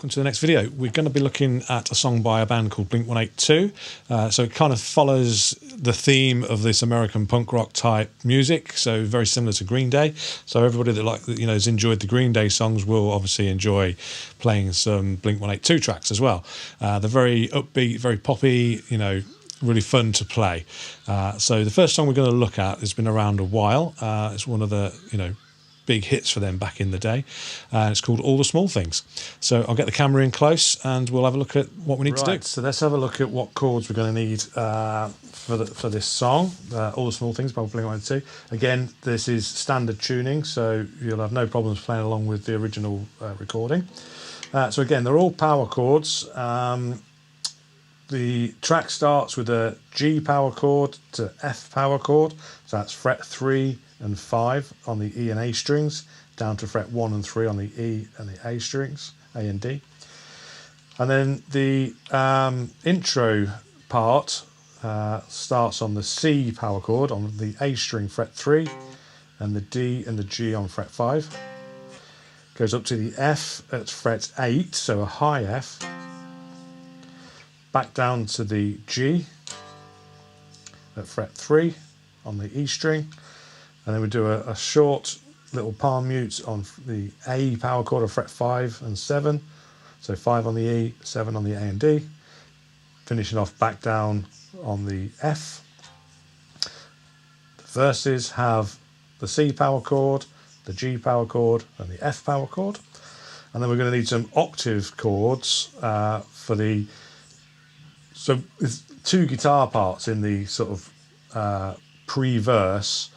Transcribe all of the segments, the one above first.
welcome to the next video. We're going to be looking at a song by a band called Blink-182. So it kind of follows the theme of this American punk rock type music, so very similar to Green Day. So everybody that has enjoyed the Green Day songs will obviously enjoy playing some Blink-182 tracks as well. They're very upbeat, very poppy, really fun to play. So the first song we're going to look at has been around a while. It's one of the big hits for them back in the day. It's called All the Small Things. So I'll get the camera in close and we'll have a look at what we need to do. So let's have a look at what chords we're going to need for this song, All the Small Things by Blink-182. Again, this is standard tuning, so you'll have no problems playing along with the original recording. So again, they're all power chords. The track starts with a G power chord to F power chord, so that's fret 3 and 5 on the E and A strings, down to fret 1 and 3 on the E and the A strings, A and D. And then the intro part starts on the C power chord on the A string fret 3, and the D and the G on fret 5. Goes up to the F at fret 8, so a high F. Back down to the G at fret 3 on the E string, and then we do a short little palm mute on the A power chord of fret 5 and 7, so 5 on the E, 7 on the A and D, finishing off back down on the F. The verses have the C power chord, the G power chord and the F power chord, and then we're going to need some octave chords for the. So there's two guitar parts in the sort of pre-verse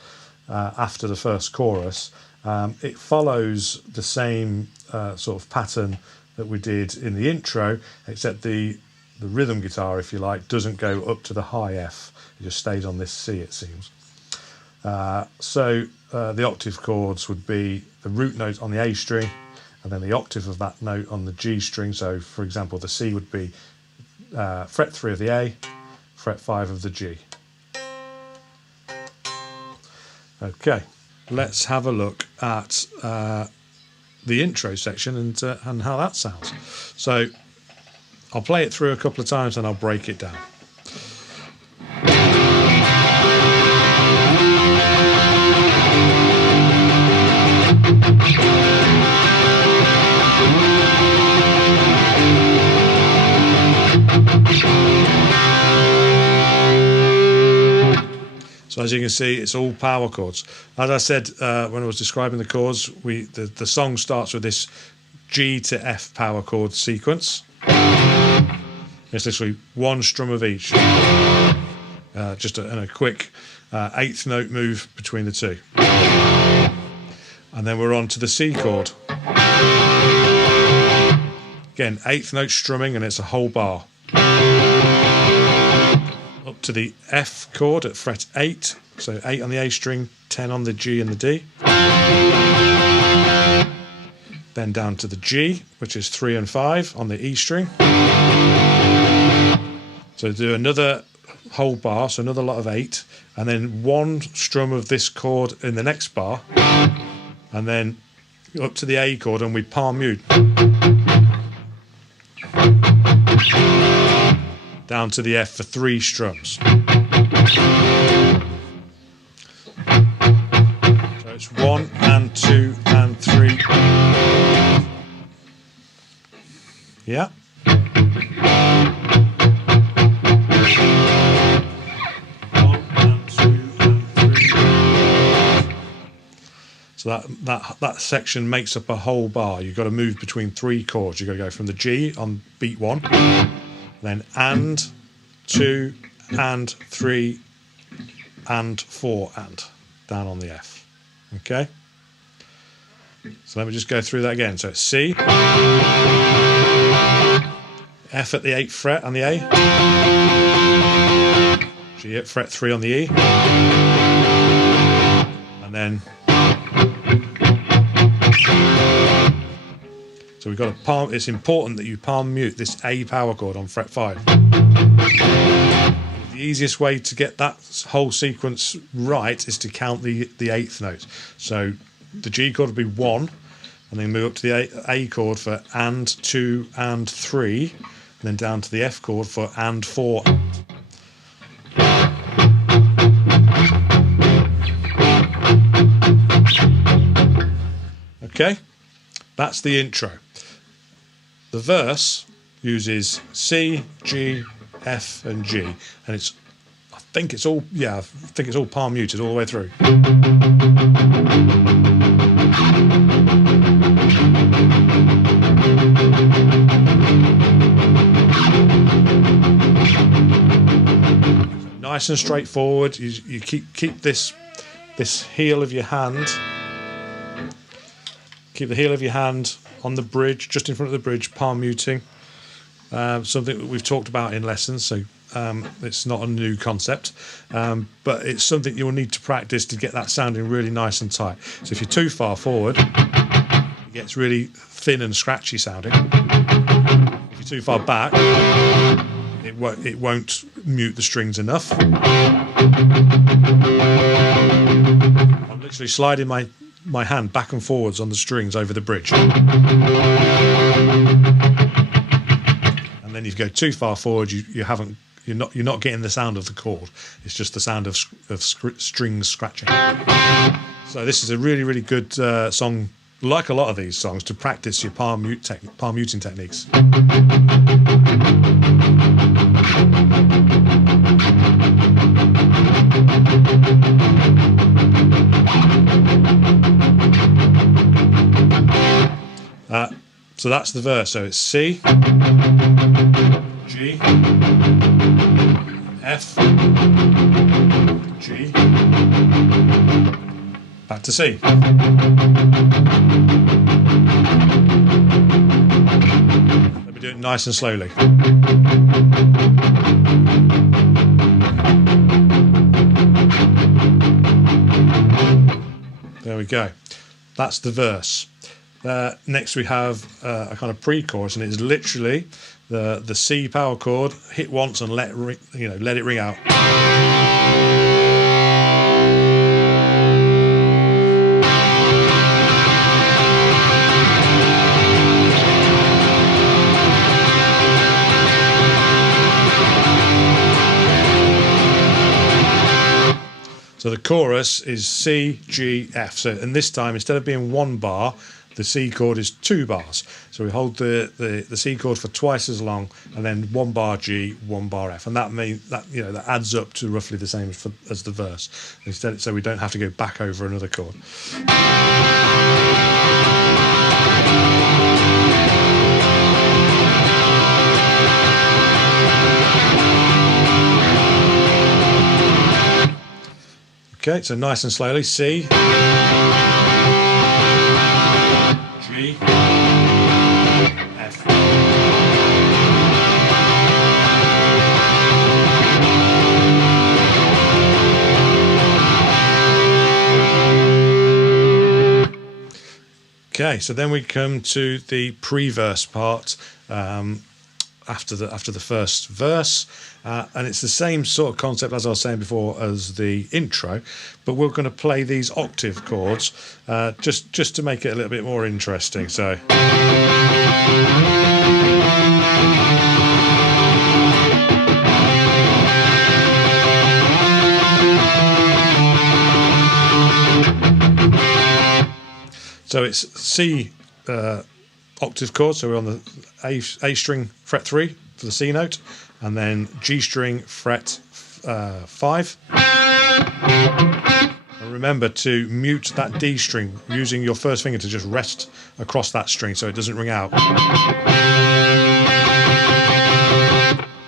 after the first chorus. It follows the same sort of pattern that we did in the intro, except the rhythm guitar, if you like, doesn't go up to the high F. It just stays on this C, it seems. So the octave chords would be the root note on the A string, and then the octave of that note on the G string. So, for example, the C would be fret 3 of the A, fret 5 of the G. Okay, let's have a look at the intro section and how that sounds. So I'll play it through a couple of times and I'll break it down. So as you can see, it's all power chords. As I said when I was describing the chords, the song starts with this G to F power chord sequence. It's literally one strum of each. Just a quick eighth note move between the two. And then we're on to the C chord. Again, eighth note strumming, and it's a whole bar. Up to the F chord at fret 8, so 8 on the A string, 10 on the G and the D. Then down to the G, which is 3 and 5 on the E string. So do another whole bar, so another lot of 8, and then one strum of this chord in the next bar, and then up to the A chord, and we palm mute. Down to the F for 3 strums. So it's 1 and 2 and 3. Yeah. So that section makes up a whole bar. You've got to move between 3 chords. You've got to go from the G on beat 1, then and 2 and 3 and 4 and down on the F. Okay. So let me just go through that again. So it's C, F at the 8th fret on the A, G at fret 3 on the E, and then. So we've got a palm. It's important that you palm mute this A power chord on fret 5. The easiest way to get that whole sequence right is to count the 8th note. So the G chord would be 1, and then move up to the A chord for and 2 and 3, and then down to the F chord for and 4. Okay, that's the intro. The verse uses C, G, F, and G, and I think it's all palm muted all the way through. Nice and straightforward. You keep this heel of your hand. Keep the heel of your hand on the bridge, just in front of the bridge, palm muting. Something that we've talked about in lessons, so it's not a new concept, but it's something you'll need to practice to get that sounding really nice and tight. So if you're too far forward, it gets really thin and scratchy sounding. If you're too far back, it won't mute the strings enough. I'm literally sliding my hand back and forwards on the strings over the bridge. And then if you go too far forward, you're not getting the sound of the chord. It's just the sound of strings scratching. So this is a really, really good song, like a lot of these songs, to practice your palm muting techniques. So that's the verse. So it's C, G, F, G, back to C. Let me do it nice and slowly. There we go. That's the verse. Next we have a kind of pre-chorus, and it's literally the C power chord, hit once and let it ring out. So the chorus is C, G, F. So, and this time, instead of being 1 bar, the C chord is 2 bars. So we hold the C chord for twice as long, and then 1 bar G, 1 bar F, and that adds up to roughly the same as the verse. Instead, so we don't have to go back over another chord. Okay, so nice and slowly. C, G, F. Okay, so then we come to the pre-verse part. After the first verse, and it's the same sort of concept as I was saying before as the intro, but we're going to play these octave chords just to make it a little bit more interesting. So it's C octave chord, so we're on the A string fret 3 for the C note, and then G string fret 5. And remember to mute that D string using your first finger to just rest across that string so it doesn't ring out.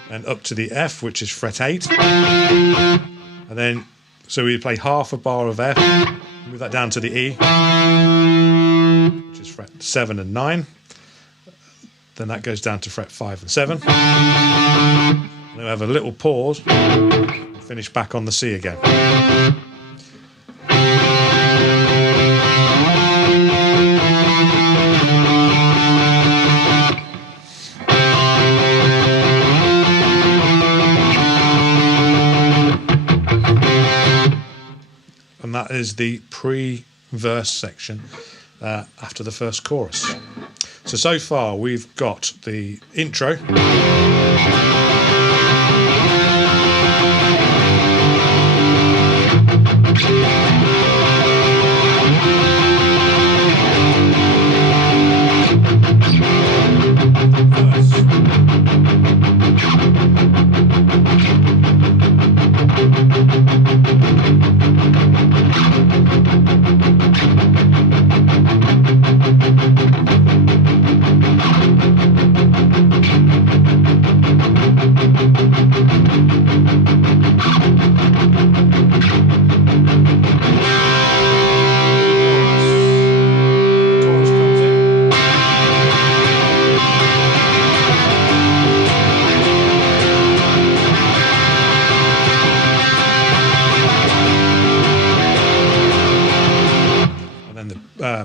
And up to the F, which is fret 8. And then, so we play half a bar of F, move that down to the E, which is fret 7 and 9. Then that goes down to fret 5 and 7. And then we have a little pause and finish back on the C again. And that is the pre-verse section. after the first chorus. So far we've got the intro.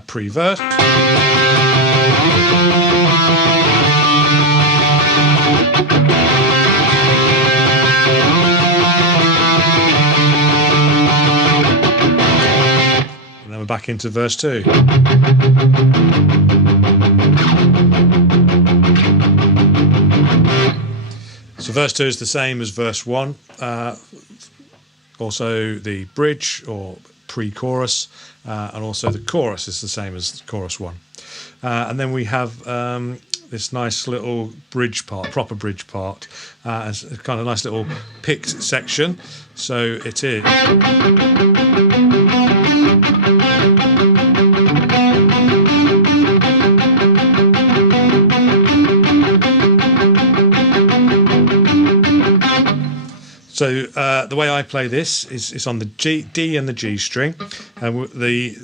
Pre-verse. And then we're back into verse 2. So verse 2 is the same as verse 1. Also the bridge or pre-chorus, and also the chorus is the same as chorus 1. And then we have this nice little bridge part, proper bridge part, as a kind of nice little picked section. So it is. So the way I play this is on the D and the G string, and the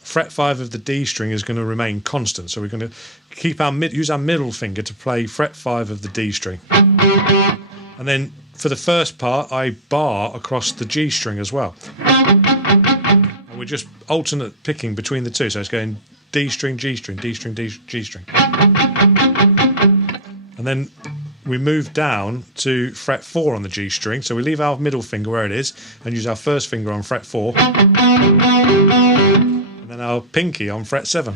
fret 5 of the D string is going to remain constant. So we're going to keep use our middle finger to play fret 5 of the D string, and then for the first part I bar across the G string as well, and we're just alternate picking between the two. So it's going D string, G string, D string, D, G string, and then we move down to fret 4 on the G string, so we leave our middle finger where it is and use our first finger on fret 4, and then our pinky on fret 7.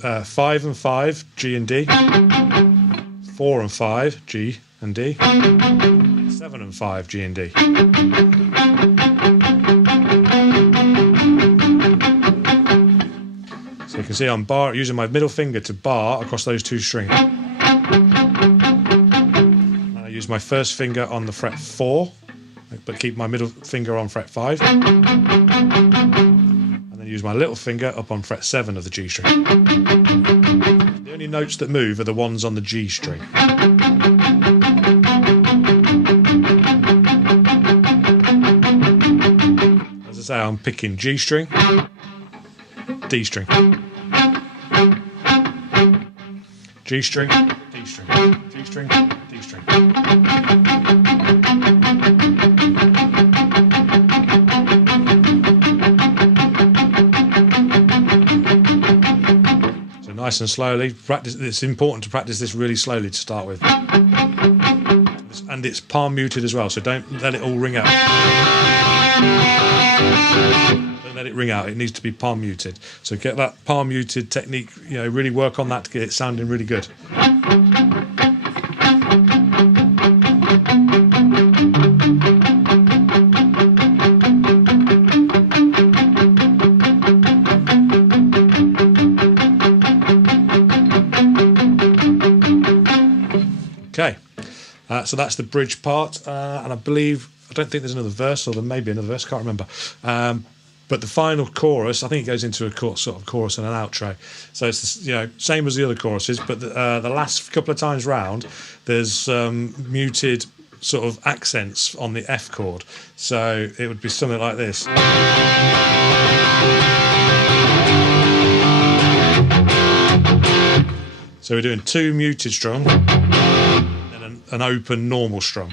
So 5 and 5, G and D, 4 and 5, G and D, 7 and 5, G and D. So you can see I'm using my middle finger to bar across those two strings. And I use my first finger on the fret 4, but keep my middle finger on fret 5. And then use my little finger up on fret 7 of the G string. The only notes that move are the ones on the G string. Say I'm picking G string, D string, G string, D string, G string, D string. So nice and slowly practice. It's important to practice this really slowly to start with, and it's palm muted as well. So don't let it all ring out. Don't let it ring out. It needs to be palm muted. So get that palm muted technique, really work on that to get it sounding really good. Okay, so that's the bridge part, and I don't think there's another verse, or there may be another verse, can't remember. But the final chorus, I think it goes into a sort of chorus and an outro. So it's same as the other choruses, but the last couple of times round, there's muted sort of accents on the F chord. So it would be something like this. So we're doing 2 muted strum and an open normal strum.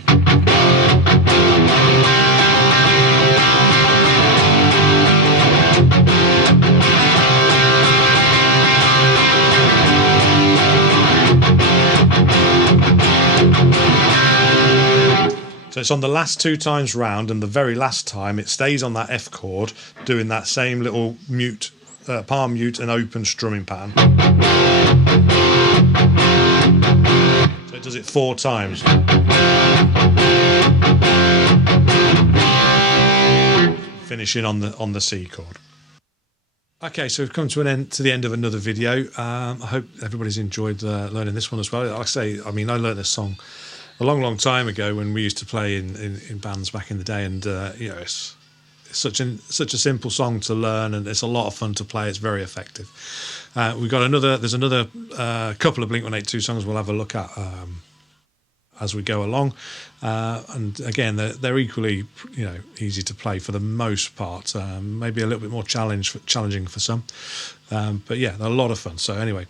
So it's on the last 2 times round, and the very last time it stays on that F chord, doing that same little mute, palm mute and open strumming pattern. So it does it 4 times. Finishing on the C chord. Okay, so we've come to the end of another video. I hope everybody's enjoyed learning this one as well. Like I say, I mean, I learned this song a long time ago when we used to play in bands back in the day, and you know, it's such a simple song to learn, and it's a lot of fun to play. It's very effective. There's another couple of Blink-182 songs we'll have a look at as we go along, and again they're equally, you know, easy to play for the most part. Maybe a little bit more challenging for some, but yeah, they're a lot of fun. So anyway,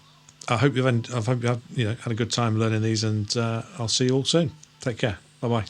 I hope you have, you know, had a good time learning these, and I'll see you all soon. Take care. Bye bye.